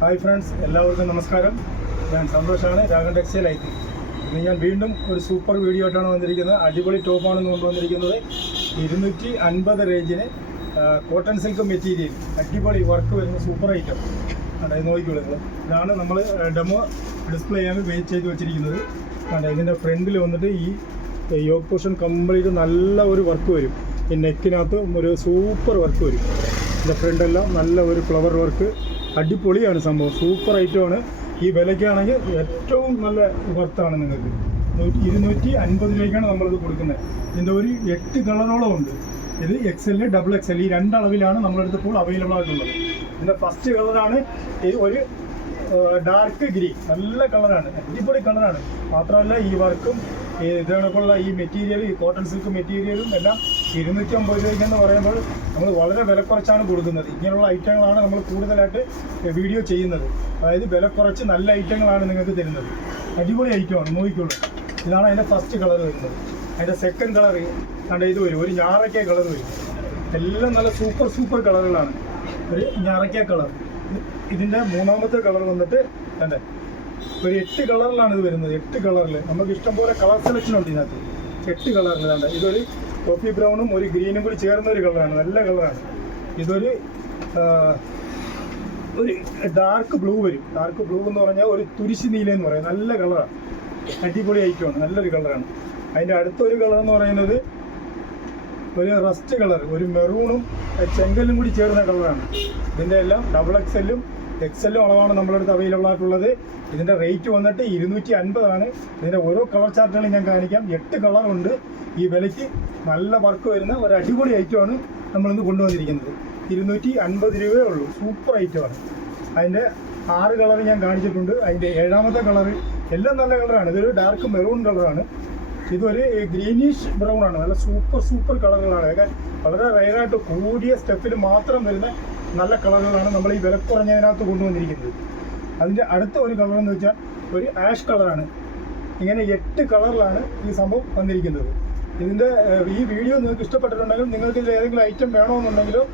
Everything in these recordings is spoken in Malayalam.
ഹായ് ഫ്രണ്ട്സ്, എല്ലാവർക്കും നമസ്കാരം. ഞാൻ സന്തോഷാണ്, രാഗൻ ടെക്സ്റ്റൈൽ ഐറ്റി. ഇന്ന് ഞാൻ വീണ്ടും ഒരു സൂപ്പർ വീഡിയോ ആയിട്ടാണ് വന്നിരിക്കുന്നത്. അടിപൊളി ടോപ്പാണെന്ന് കൊണ്ടുവന്നിരിക്കുന്നത്. 250 റേഞ്ചിന് കോട്ടൺ സിൽക്ക് മെറ്റീരിയൽ അടിപൊളി വർക്ക് വരുന്ന സൂപ്പർ ഐറ്റം. അതായത് നോക്കിക്കോളൂ നിങ്ങൾ. ഇതാണ് നമ്മൾ ഡെമോ ഡിസ്പ്ലേ ചെയ്യാൻ വെയിറ്റ് ചെയ്ത് വെച്ചിരിക്കുന്നത്. ഇതിൻ്റെ ഫ്രണ്ടിൽ വന്നിട്ട് ഈ യോക്ക് പോർഷൻ കംപ്ലീറ്റ് നല്ല ഒരു വർക്ക് വരും. ഈ നെക്കിനകത്ത് ഒരു സൂപ്പർ വർക്ക് വരും. ഇതിൻ്റെ ഫ്രണ്ടെല്ലാം നല്ല ഒരു ഫ്ലവർ വർക്ക്. അടിപൊളിയാണ് സംഭവം, സൂപ്പർ ഐറ്റമാണ്. ഈ വിലയ്ക്കാണെങ്കിൽ ഏറ്റവും നല്ല വർത്താണ് നിങ്ങൾക്ക്. 250 രൂപയ്ക്കാണ് നമ്മളിത് കൊടുക്കുന്നത്. ഇതിൻ്റെ ഒരു 8 കളറോളം ഉണ്ട്. ഇത് XL, XXL ഈ രണ്ടളവിലാണ് നമ്മളെടുത്തപ്പോൾ അവൈലബിൾ ആയിട്ടുള്ളത്. ഇതിൻ്റെ ഫസ്റ്റ് കളറാണ് ഒരു ഡാർക്ക് ഗ്രീൻ. നല്ല കളറാണ്, അടിപൊളി കളറാണ്. മാത്രമല്ല ഈ വർക്കും ഇതിനൊക്കെയുള്ള ഈ മെറ്റീരിയൽ, ഈ കോട്ടൺ സിൽക്ക് മെറ്റീരിയലും എല്ലാം 250 രൂപയ്ക്കെന്ന് പറയുമ്പോൾ നമ്മൾ വളരെ വില കുറച്ചാണ് കൊടുക്കുന്നത്. ഇങ്ങനെയുള്ള ഐറ്റങ്ങളാണ് നമ്മൾ കൂടുതലായിട്ട് വീഡിയോ ചെയ്യുന്നത്. അതായത് വില കുറച്ച് നല്ല ഐറ്റങ്ങളാണ് നിങ്ങൾക്ക് തരുന്നത്. അടിപൊളി ഐറ്റമാണ്, നോക്കിക്കോളൂ. ഇതാണ് അതിൻ്റെ ഫസ്റ്റ് കളർ വരുന്നത്. അതിൻ്റെ സെക്കൻഡ് കളർ കണ്ട ഇത് വരും, ഒരു ഞാറയ്ക്ക കളർ വരും. എല്ലാം നല്ല സൂപ്പർ കളറുകളാണ്. ഒരു ഞാറയ്ക്ക കളർ. ഇതിൻ്റെ മൂന്നാമത്തെ കളർ വന്നിട്ട് കണ്ടേ ഒരു 8 കളറിലാണ് ഇത് വരുന്നത്. 8 കളറിൽ നമുക്ക് ഇഷ്ടംപോലെ കളർ സെലക്ഷൻ ഉണ്ട് ഇതിനകത്ത്. 8 കളറിൽ കണ്ട ഇതൊരു കോഫി ബ്രൗണും ഒരു ഗ്രീനും കൂടി ചേർന്ന ഒരു കളറാണ്, നല്ല കളറാണ്. ഇതൊരു ഡാർക്ക് ബ്ലൂ വരും. ഡാർക്ക് ബ്ലൂ എന്ന് പറഞ്ഞാൽ ഒരു തുരിശ് നീല എന്ന് പറയും, നല്ല കളറാണ്. അടിപൊളി ഐറ്റമാണ്, നല്ലൊരു കളറാണ്. അതിൻ്റെ അടുത്തൊരു കളർ എന്ന് പറയുന്നത് ഒരു റസ്റ്റ് കളർ, ഒരു മെറൂണും ചെങ്കല്ലും കൂടി ചേർന്ന കളറാണ്. ഇതിൻ്റെ എല്ലാം XXL, XL അളവാണ് നമ്മളടുത്ത് അവൈലബിൾ ആയിട്ടുള്ളത്. ഇതിൻ്റെ റേറ്റ് വന്നിട്ട് 250 ആണ്. ഇതിൻ്റെ ഓരോ കളർ ചാർട്ടുകളും ഞാൻ കാണിക്കാം. 8 കളറുണ്ട്. ഈ വിലയ്ക്ക് നല്ല വർക്ക് വരുന്ന ഒരു അടിപൊളി ഐറ്റമാണ് നമ്മളിന്ന് കൊണ്ടുവന്നിരിക്കുന്നത്. 250 രൂപയേ ഉള്ളൂ. സൂപ്പർ ഐറ്റമാണ്. അതിൻ്റെ 6 കളർ ഞാൻ കാണിച്ചിട്ടുണ്ട്. അതിൻ്റെ 7ാമത്തെ കളർ എല്ലാം നല്ല കളറാണ്. ഇതൊരു ഡാർക്ക് മെറൂൺ കളറാണ്. ഇതൊരു ഗ്രീനിഷ് ബ്രൗൺ ആണ്. നല്ല സൂപ്പർ കളറുകളാണ്. അതൊക്കെ വളരെ റെയറായിട്ട് കൂടിയ സ്റ്റെപ്പിൽ മാത്രം വരുന്ന നല്ല കളറുകളാണ് നമ്മൾ ഈ വില കുറഞ്ഞതിനകത്ത് കൊണ്ടുവന്നിരിക്കുന്നത്. അതിൻ്റെ അടുത്ത ഒരു കളർ എന്ന് വെച്ചാൽ ഒരു ആഷ് കളറാണ്. ഇങ്ങനെ 8 കളറിലാണ് ഈ സംഭവം വന്നിരിക്കുന്നത്. ഇതിൻ്റെ ഈ വീഡിയോ നിങ്ങൾക്ക് ഇഷ്ടപ്പെട്ടിട്ടുണ്ടെങ്കിൽ നിങ്ങൾക്ക് ഇതിൽ ഏതെങ്കിലും ഐറ്റം വേണമെന്നുണ്ടെങ്കിലോ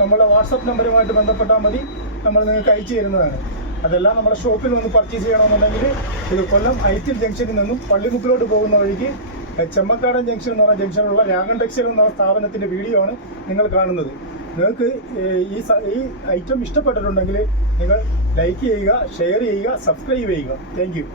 നമ്മുടെ വാട്സപ്പ് നമ്പറുമായിട്ട് ബന്ധപ്പെട്ടാൽ മതി, നമ്മൾ നിങ്ങൾക്ക് അയച്ചു തരുന്നതാണ്. അതെല്ലാം നമ്മുടെ ഷോപ്പിൽ വന്ന് പർച്ചേസ് ചെയ്യണമെന്നുണ്ടെങ്കിൽ ഇത് കൊല്ലം ഐറ്റിൽ ജംഗ്ഷനിൽ നിന്നും പള്ളിമുക്കിലോട്ട് പോകുന്ന വഴിക്ക് ചെമ്മക്കാടൻ ജംഗ്ഷൻ എന്ന് പറയുന്ന ജംഗ്ഷനിലുള്ള രാഗൻ ടെക്സ്റ്റൈൽ എന്ന സ്ഥാപനത്തിൻ്റെ വീഡിയോ ആണ് നിങ്ങൾ കാണുന്നത്. നിങ്ങൾക്ക് ഈ ഐറ്റം ഇഷ്ടപ്പെട്ടിട്ടുണ്ടെങ്കിൽ നിങ്ങൾ ലൈക്ക് ചെയ്യുക, ഷെയർ ചെയ്യുക, സബ്സ്ക്രൈബ് ചെയ്യുക. Thank you.